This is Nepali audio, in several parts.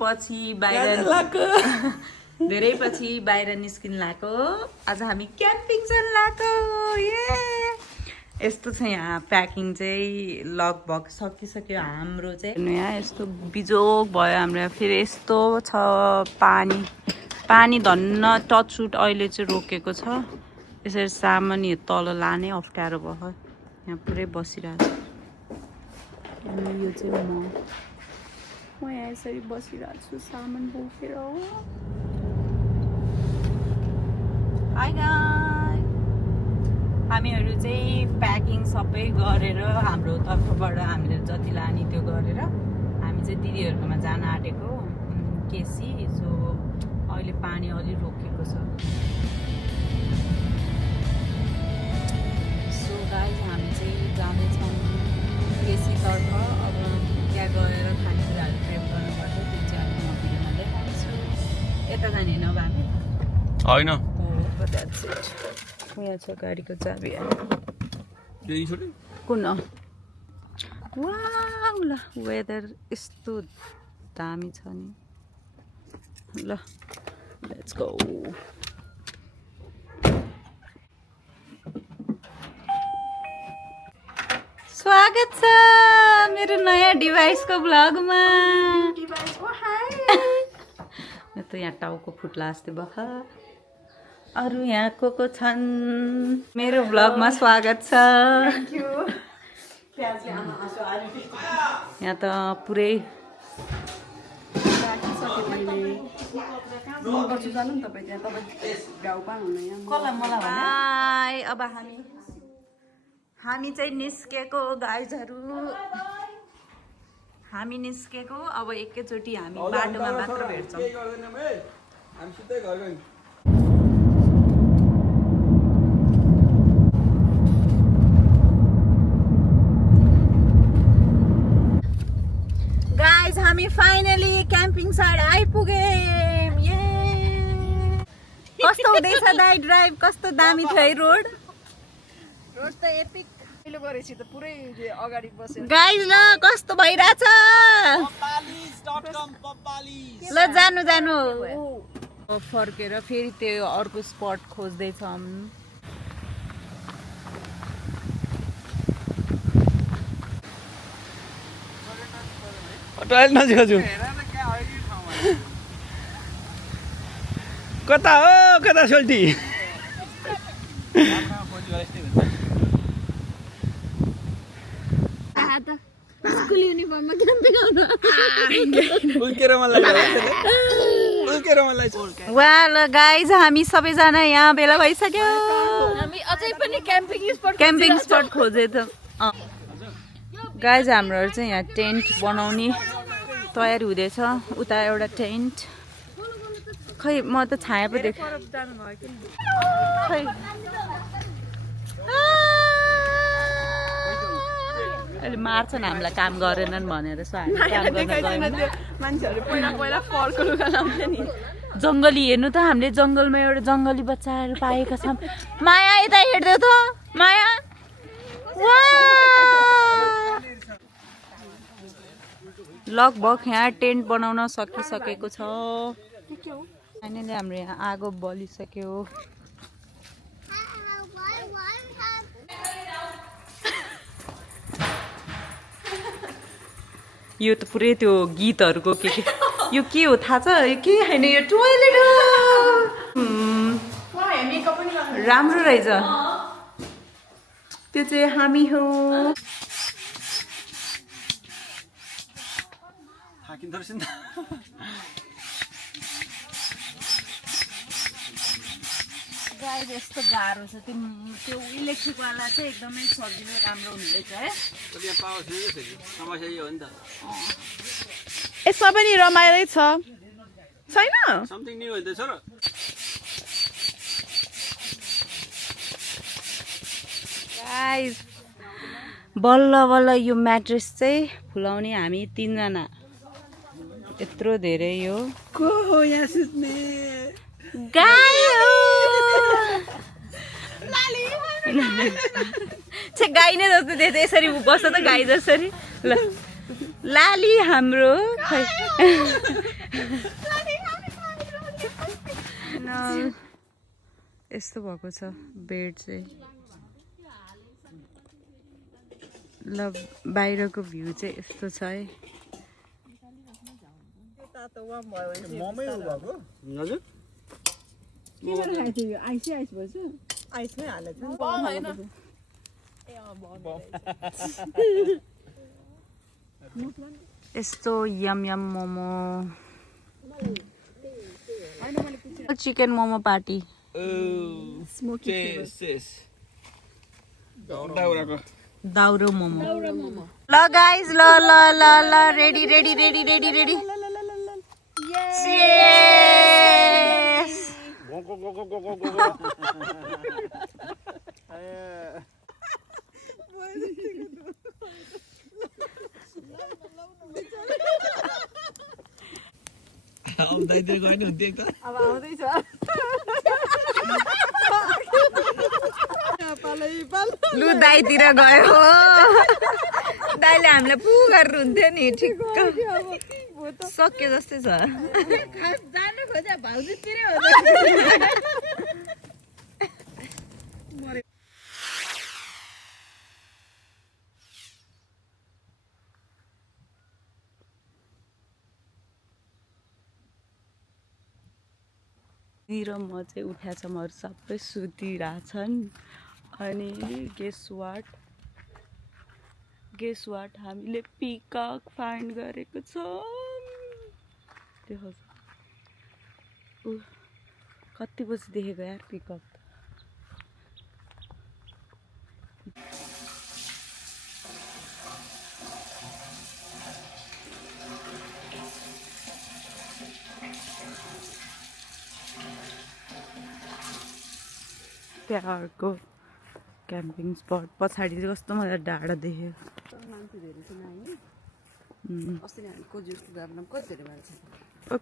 पछि बाहिर धेरै पछि बाहिर निस्किन लाग्यो। आज हामी क्याम्पिङ जान लाग्यो। यस्तो छ यहाँ प्याकिङ चाहिँ लगभग सकिसक्यो हाम्रो चाहिँ। यहाँ यस्तो बिजोग भयो हाम्रो यहाँ। फेरि यस्तो छ पानी धन्न टचउट अहिले चाहिँ रोकेको छ। यसरी सामान तल लाने अप्ठ्यारो भयो। यहाँ पुरै बसिरहेको छ। अनि यो चाहिँ म यहाँ यसरी बसिरहेको छु सामान बोकेर। हाई गाइस, हामीहरू चाहिँ प्याकिङ सबै गरेर हाम्रो तर्फबाट हामीले जति लाने त्यो गरेर हामी चाहिँ दिदीहरूकोमा जान आँटेको केसी। सो अहिले पानी अलि रोकेको छ। सो गाइस हामी चाहिँ जाँदैछौँ केसीतर्फ। अब त्यहाँ गएर खानेकुराहरू प्रेम गर्नुपर्छ। त्यो चाहिँ अहिले म भिडियोमा देखाउँछु। यता जाने होइन अब हामी? होइन, यहाँ छ गाडीको चाबी। कुन वाउ, ल वेदर यस्तो दामी छ नि। ल लेट्स गो। स्वागत छ मेरो नयाँ डिभाइसको भ्लगमा। त यहाँ टाउको फुट्ला जस्तै भयो। अरू यहाँ को छन्? मेरो भ्लगमा स्वागत छ। यहाँ त पुरै अब हामी चाहिँ निस्केको गाइजहरू। हामी निस्केको। अब एकैचोटि हामी बाटोमा मात्र भेट्छौँ। गाइज हामी फाइनली क्याम्पिङ साइड आइपुग्यौँ। कस्तो हुँदैछ दाइ ड्राइभ? कस्तो दामी थियो है रोड। रोड त एपिक गरेपछि त पुरै अगाडि बसेर गाइज ल कस्तो भइरहेछ। ल जानु जानु। फर्केर फेरि त्यो अर्को स्पट खोज्दैछौँ। टोइलेट नजिक छु। कता हो कता सोल्टी? स्कुल युनिफर्ममा क्याम्पिङ गर्नु उल्केर मलाई वा ल गाइज हामी सबैजना यहाँ भेला भइसक्यो। हामी अझै पनि क्याम्पिङ स्पट खोजे त। गाइज हाम्रोहरू चाहिँ यहाँ टेन्ट बनाउने तयारी हुँदैछ। उता एउटा टेन्ट खै म त छाया पो देखेँ। खै अहिले मार्छन् हामीलाई काम गरेनन् भनेर। सो हामी काम गर्न मान्छेहरू पहिला फर्को लुगा लाउँछ नि। जङ्गली हेर्नु त हामीले जङ्गलमा एउटा जङ्गली बच्चाहरू पाएका छौँ। माया यता हेर्दै त माया। लगभग यहाँ टेन्ट बनाउन सकिसकेको छ। फाइनली हाम्रो यहाँ आगो बलिसक्यो। यो त पुरै त्यो गीतहरूको के यो के हो थाहा छ? यो के होइन, यो टोइलेट हो। राम्रो रहेछ। त्यो चाहिँ हामी हो। गाइस यस्तो गाह्रो छ। त्यो इलेक्ट्रिकवाला चाहिँ एकदमै सजिलो राम्रो हुँदैछ है। यसमा पनि रमाइलो छ छैन? गाइस बल्ल बल्ल यो म्याट्रेस चाहिँ फुलाउने हामी 3 जना। यत्रो धेरै यो को हो यहाँ सुत्ने? गाई हो। गाई नै जस्तो देख्छ। यसरी बस्छ त गाई जसरी। ल लाली हाम्रो खै फाइनल यस्तो भएको छ बेड चाहिँ ल बाहिरको भ्यू चाहिँ यस्तो छ है ममै हो भएको हजुर आइसमै हालेछ यस्तो yum yum momo chicken momo party दाउरो मोमो ल गाइज ल ल ल ल ready ready ready ready ready दाइतिर गएन हुन्थ्यो एक त अब आउँदैछ लु दाइतिर गयो दाइले हामीलाई पु गरेर हुन्थ्यो नि ठिक्क सक्यो जस्तै छ जानु खोज्या भाउजूतिरै हो र म चाहिँ उठ्याछ महरू सबै सुतिरहेछन् अनि गेस वाट हामीले पिकक फाइन्ड गरेको छौँ देखाउँछ कति बजी देखेको यार पिकक त्यहाँ अर्को क्याम्पिङ स्पट पछाडि चाहिँ कस्तो मजा डाँडा देख्यो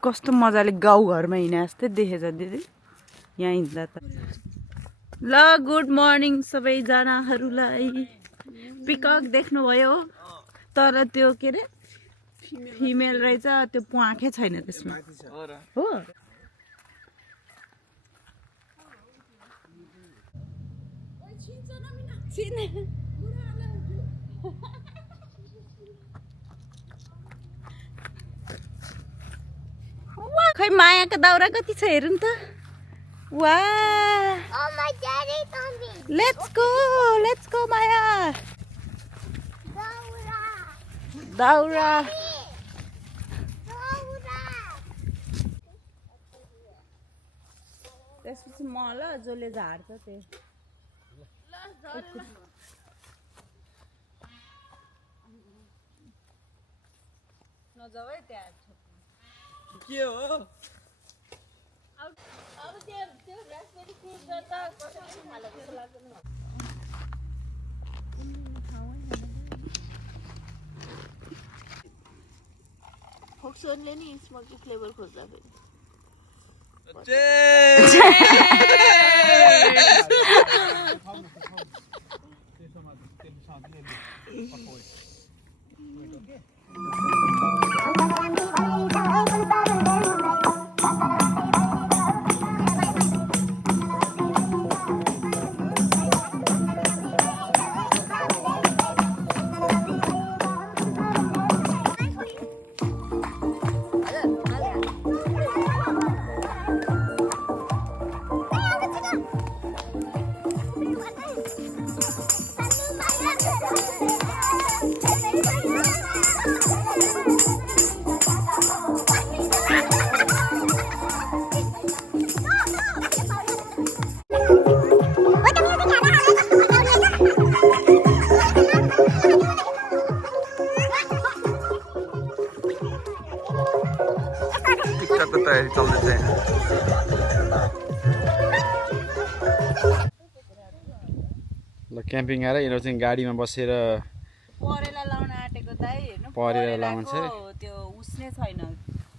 कस्तो मजाले गाउँघरमा हिँडे जस्तै देखेछ दिदी यहाँ हिँड्दा त ल गुड मर्निङ सबैजनाहरूलाई पिकक देख्नुभयो तर त्यो के अरे फिमेल रहेछ त्यो प्वाँखै छैन त्यसमा हो खै मायाको दाउरा कति छ हेरौँ त वा लेट्स गो माया दाउरा त्यसपछि म ल जसले झार्छ त्यो नजाऊ है त्यहाँ के हो फोक्सोनले नि स्मोकी फ्लेभर खोज्दा फेरि तयारी चल्दैछ ल क्याम्पिङ आएर यिनीहरू चाहिँ गाडीमा बसेर परेला लाउन आँटेको दाइ हेर्नु परेला लाउनु छ त्यो उसले छैन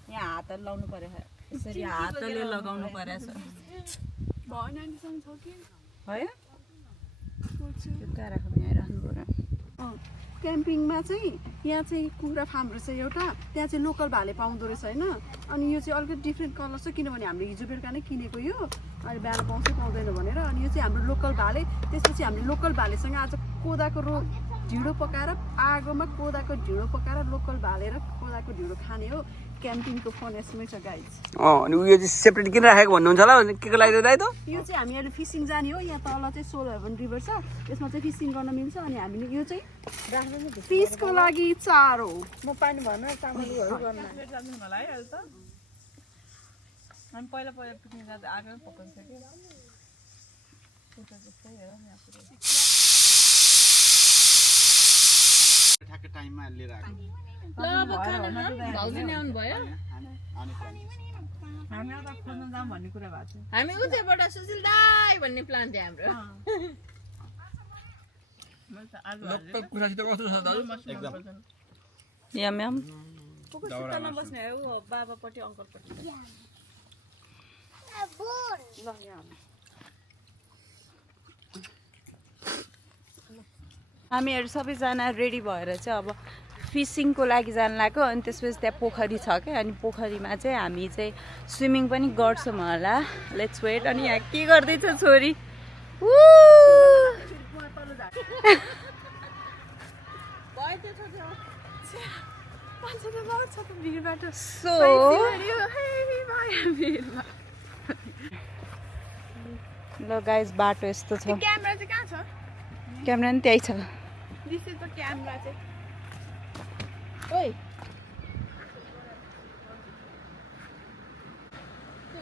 यहाँ हातले लाउनु पर्यो यसरी हातले लगाउनु पर्यो छ है त्यो कहाँ राख्नु यहाँ राख्नु पर्यो क्याम्पिङमा चाहिँ यहाँ चाहिँ कुखुरा फार्म रहेछ एउटा, त्यहाँ चाहिँ लोकल भाले पाउँदो रहेछ होइन। अनि यो चाहिँ अलिकति डिफ्रेन्ट कलर छ किनभने हामीले हिजो बेलुका नै किनेको यो, अहिले बिहान पाउँछ पाउँदैन भनेर। अनि यो चाहिँ हाम्रो लोकल भाले। त्यसपछि हामीले लोकल भालेसँग आज कोदाको ढिँडो पकाएर, आगोमा कोदाको ढिँडो पकाएर लोकल भाले र कोदाको ढिँडो खाने हो। क्याम्पिङको फन यसमै छ गाइज। अनि उयो चाहिँ सेपरेट किन राखेको भन्नुहुन्छ होला, के को लागि दाइ त? यो चाहिँ हामी अहिले फिसिङ जाने हो। यहाँ तल चाहिँ सोल हेभन रिभर छ, यसमा चाहिँ फिसिङ गर्न मिल्छ। अनि हामीले यो चाहिँ फिसको लागि चारो। म पानी भर्न चामलहरू गर्न जान्छु मलाई अहिले त। हामी पहिला पिकनिक जाँदा आगोमै पकाउँछ कि जस्तै हेर नि आफूले। ठ्याक्कै टाइममा लिएर आएको भाउजू नै आउनु भयो। हामी एउटा खोज्न जाऊँ भन्ने कुरा भएको थियो। हामी उतैबाट सुशील दाई भन्ने प्लान थियो हाम्रो। यम यम सुत्तामा बस्ने हो बाबापट्टि अङ्कलपट्टि। हामीहरू सबैजना रेडी भएर चाहिँ अब फिसिङको लागि जानु लाग्यो। अनि त्यसपछि त्यहाँ पोखरी छ क्या, अनि पोखरीमा चाहिँ हामी चाहिँ स्विमिङ पनि गर्छौँ होला। Let's wait. अनि यहाँ के गर्दैछ छोरी? सो ल गाइस बाटो यस्तो छ। क्यामेरा चाहिँ कहाँ छ? क्यामेरा नि त्यही छ। दिस इज द क्यामेरा चाहिँ। ओइ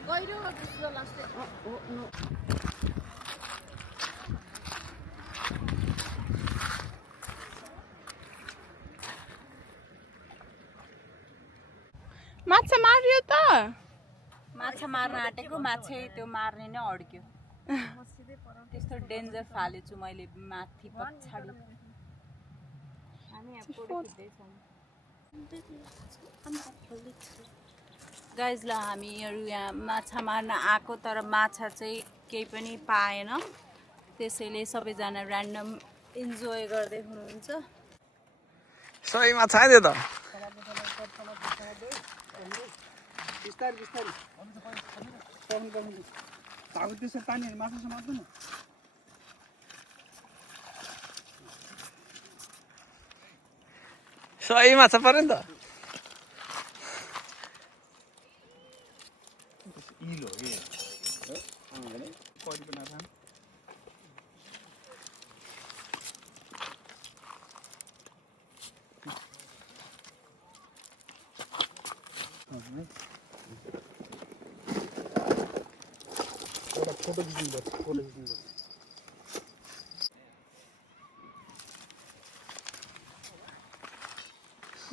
गहिरो जस्तो लाग्छ। माछा मार्यो त। माछा मार्न आँटेको माछा त्यो मार्ने नै अड्क्यो। त्यस्तो डेन्जर फालेछु मैले माथि पछाडि। गाइज ल हामीहरू यहाँ माछा मार्न आएको, तर माछा चाहिँ केही पनि पाएन। त्यसैले सबैजना ऱ्यान्डम इन्जोय गर्दै हुनुहुन्छ। सही माछा आयो त। बिस्तारै बिस्तारै अब त्यसो पानीहरू माछा समात्दैन। सही माछा पर्यो नि त। इलो के परि पनि थाहा photo खिच्नुपर्छ।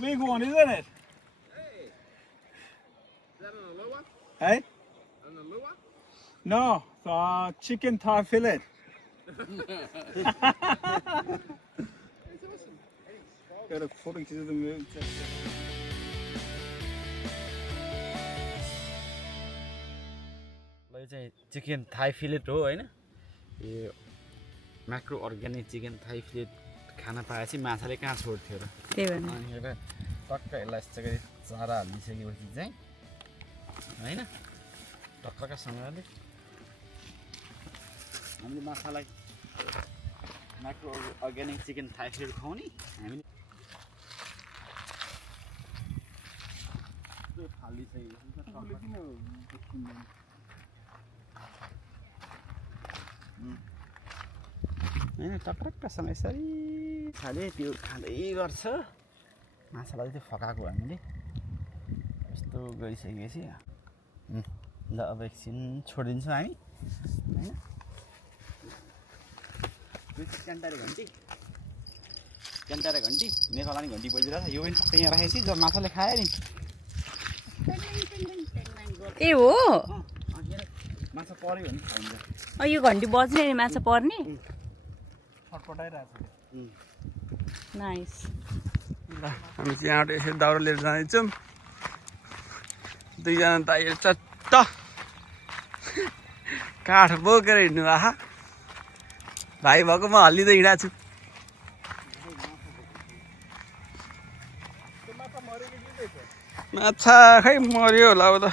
Big one, isn't it? Hey, is that on a low one? Hey? On a low one? No, chicken thigh fillet. Got a photo of the movie. यो चाहिँ चिकन थाई फिलेट हो हैन। यो Macro organic chicken Thai fillet खान पाएपछि माछाले कहाँ छोड्थ्यो र। त्यही भएर अनि एउटा टक्क यसलाई यस्तो गरी चारा हालिसकेपछि चाहिँ हैन टक्कसँगले हामीले माछालाई macro organic chicken Thai fillet खुवाउने। हामीले होइन टक्कसँग यसरी खाले त्यो खाँदै गर्छ माछालाई त्यो फकाएको हामीले यस्तो गरिसकेपछि ल अब एकछिन छोडिदिन्छौँ हामी होइन। क्यान्टारे घन्टी नेपाली घन्टी बजिरहेको छ। यो पनि टक्कै यहाँ राखेपछि जब माछाले खायो नि ए हो माछा पऱ्यो भने खाइन्छ। यो घन्टी बज्ने नि माछा पर्ने। छटपटाइरहेको छ। नाइस। ल हामी चाहिँ यहाँबाट यसरी दाउरा लिएर जाँदैछौँ। दुईजना दाइहरू चट्ट काठ बोकेर हिँड्नु आहा। भाइ भएको म हल्लिँदै हिँडेको छु। माछा खै मर्यो होला अब त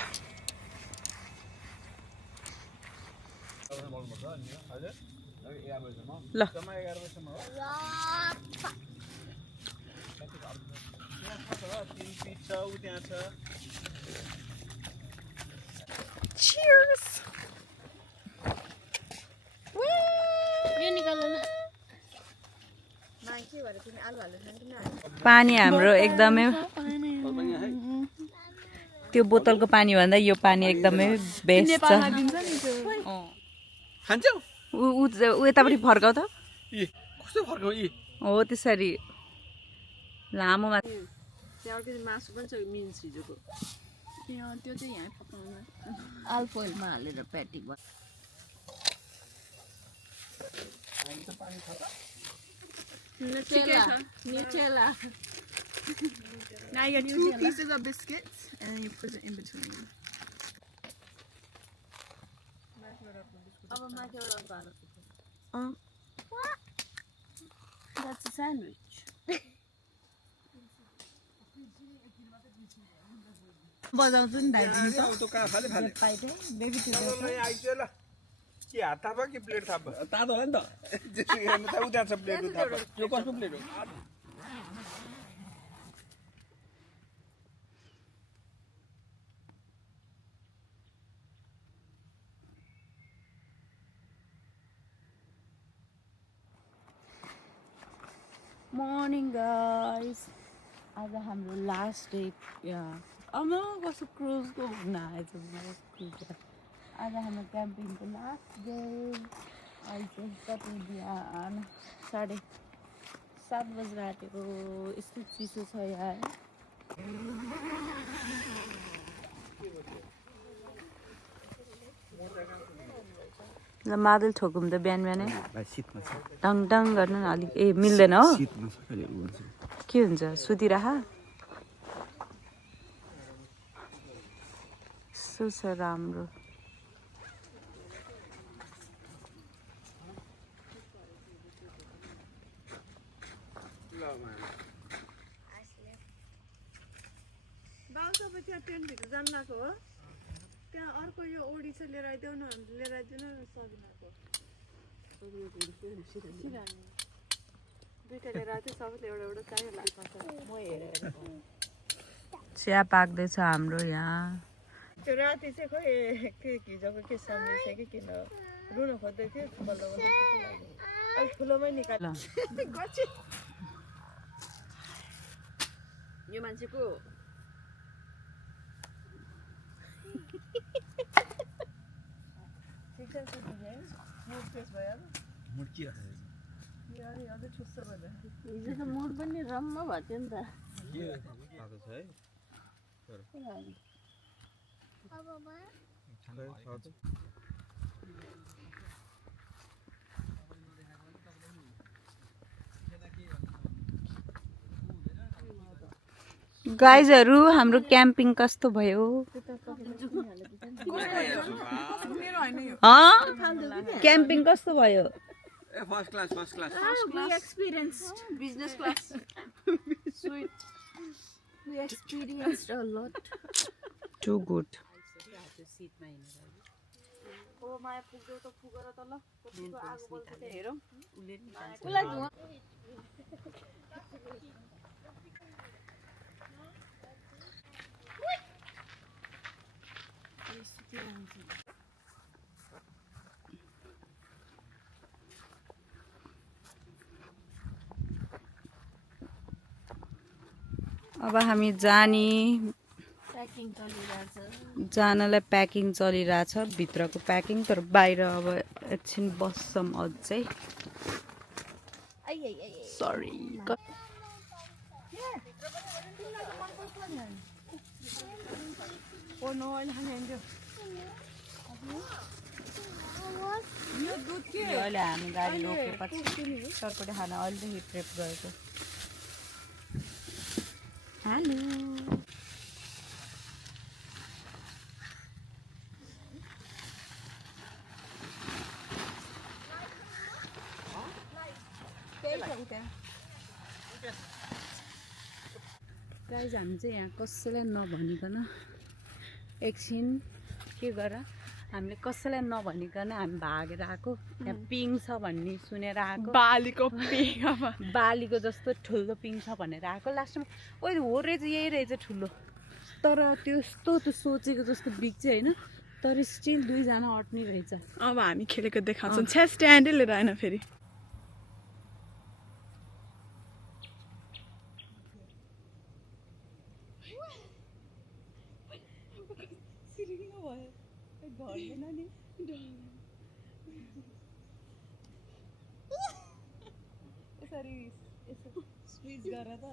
ल पानी हाम्रो एकदमै त्यो बोतलको पानी भन्दा यो पानी एकदमै बेस्ट छ खान्छौ ऊ यतापट्टि फर्काउ त कस्तो फर्काउ हो त्यसरी लामोमा त्यहाँ अर्को मासु पनि छ मिन्स हिजोको त्यो चाहिँ यहाँ पकाउनु अल्फोइलमा हालेर patty Nutella. Now you get 2 pieces of biscuits and then you put it in between. That's a sandwich. बजाउँछु नि दाइदिनु के हात थाप कि प्लेट थाप तातो होला नि त उता छ प्लेट थाप यो कसको प्लेट हो मर्निङ गाइस आज हाम्रो लास्ट डे आमा कस्तो क्रुजको घुम्न आएछ आज हाम्रो क्याम्पिङको लास्ट डे अहिले चाहिँ कति बिहान 7:30 बजेर आँटेको यस्तो चिसो छ यहाँ ल मादल ठोकुम त बिहान बिहानै डङ डङ गर्नु न अलिक मिल्दैन हो के हुन्छ सुतिराख यस्तो छ राम्रो तपाईँ त्यहाँ टेन्टभित्र जानु गएको हो त्यहाँ अर्को यो ओडी छ लिएर आइदेऊ न लिएर आइदिनु न सबिनाको दुईवटा लिएर आएको थियो सबैले एउटा एउटा चाहियो लाग्छ म हेरेर चिया पाक्दैछ हाम्रो यहाँ त्यो राति चाहिँ खोइ के हिजोको के सब्जी छ कि किन रुन खोज्दै थियो बल्ल बल्ल अलिक ठुलोमै निकाल यो मान्छेको हिजो त मुड पनि रम्म भएको थियो नि त गाइजहरू हाम्रो क्याम्पिङ कस्तो भयो क्याम्पिङ कस्तो भयो first class we experienced business class we experienced a lot too good माया पुग्यो त पुगेर त ल कतिको आगो बल्छ त हेरौँ अब हामी जानलाई प्याकिङ चलिरहेछ भित्रको प्याकिङ तर बाहिर अब एकछिन बस्छौँ अझै सरी अहिले हामी गाडी रोकेपछि सरपटे खाना अहिलेदेखि प्रेप गरेको हेलो गाइज हामी चाहिँ यहाँ कसैलाई नभनिकन एकछिन के गर हामीले कसैलाई नभनिकन हामी भागेर आएको यहाँ पिङ छ भन्ने सुनेर आएको बालीको जस्तो ठुलो पिङ छ भनेर आएको लास्टमा ओ हो रहेछ यही रहेछ ठुलो तर त्यस्तो त्यो सोचेको जस्तो बिग चाहिँ होइन तर स्टिल दुईजना अट्ने रहेछ अब हामी खेलेको देखाउँछौँ छ्या स्ट्यान्डै लिएर आएन फेरि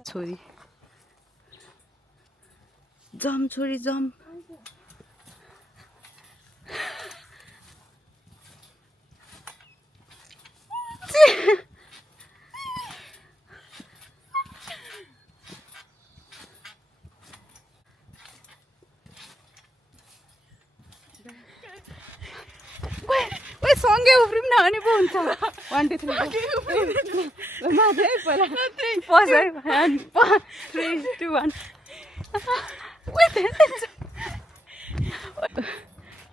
छोरी जम छोरी जम सँगै उफ्रिम न अनि पो हुन्छ 1 2 3 माथि है पहिला पस है 3 2 1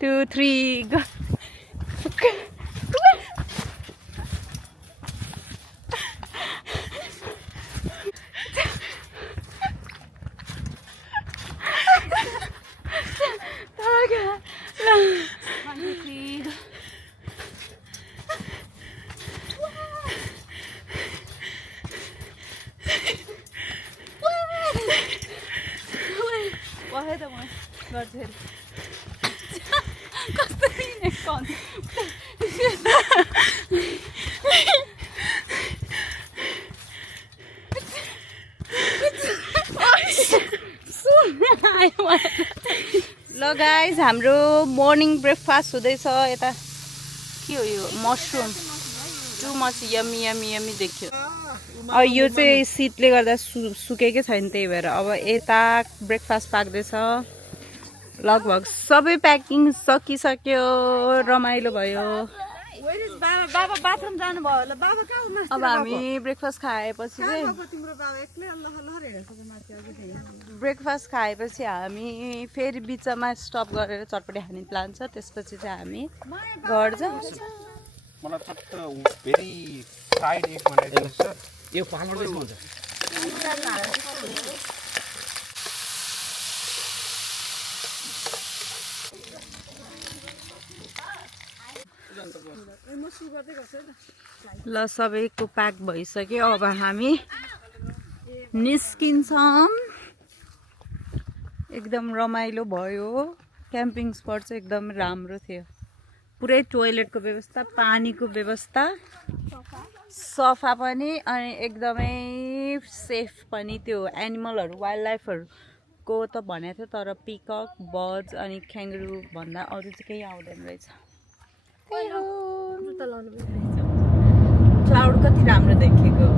2 3 go ल गाइज हाम्रो मर्निङ ब्रेकफास्ट हुँदैछ यता के हो यो mushroom too much yummy yummy yummy देखियो अब यो चाहिँ शीतले गर्दा सुकेकै छैन त्यही भएर अब यता ब्रेकफास्ट पाक्दैछ लगभग सबै प्याकिङ सकिसक्यो रमाइलो भयो बाबा बाथरुम जानुभयो होला बाबा कहाँ हुनुहुन्छ अब हामी ब्रेकफास्ट खाएपछि चाहिँ तिम्रो बाबा एक्लै अल्लाह अल्लाह हेरेको छ माथि अझै ब्रेकफास्ट खाएपछि हामी फेरि बिचमा स्टप गरेर चटपटी खाने प्लान छ त्यसपछि चाहिँ हामी घर जाउँछौँ मलाई टक्क भेरी साइड एक बनाइदिनुहोस् सर यो फाल्नु चाहिँ हुन्छ ल सबैको प्याक भइसक्यो अब हामी निस्किन्छौँ एकदम रमाइलो भयो क्याम्पिङ स्पट चाहिँ एकदम राम्रो थियो पुरै टोयलेटको व्यवस्था पानीको व्यवस्था सफा पनि अनि एकदमै सेफ पनि त्यो एनिमलहरू वाइल्ड लाइफहरूको त भनेको थियो तर पिकक बर्ड्स अनि क्याङ्गरू भन्दा अरू चाहिँ केही आउँदैन रहेछ क्लाउड कति राम्रो देखेको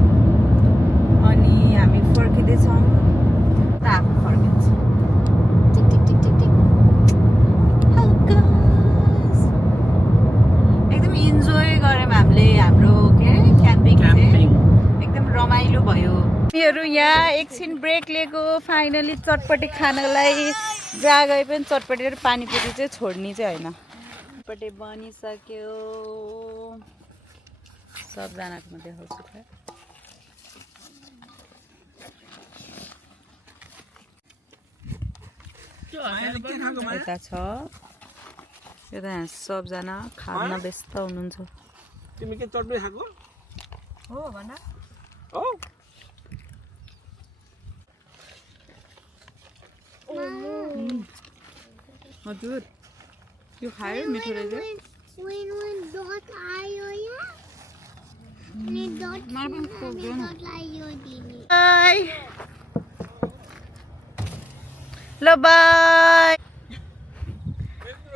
अनि हामी फर्किँदैछौँ त आफू फर्किन्छ एकदम इन्जोय गऱ्यौँ हामीले हाम्रो के अरे क्याम्पिङ एकदम रमाइलो भयो हामीहरू यहाँ एकछिन ब्रेक लिएको फाइनली चटपटी खानलाई जहाँ गए पनि चटपटी र पानीपुरी चाहिँ छोड्ने चाहिँ होइन चटपटी बनिसक्यो सबजनाको म देखाउँछु यता छ यता सबजना खाना व्यस्त हुनुहुन्छ तिमी के चटपटी खाएको हो भन हो हजुर यो खायो मिठो रहेछ ल बाई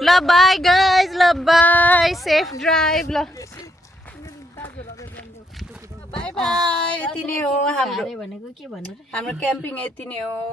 ल बाई गाइज ल बाई सेफ ड्राइभ ल बाई बाई यति नै हो हाम्रो भनेको के भनेर हाम्रो क्याम्पिङ यति नै हो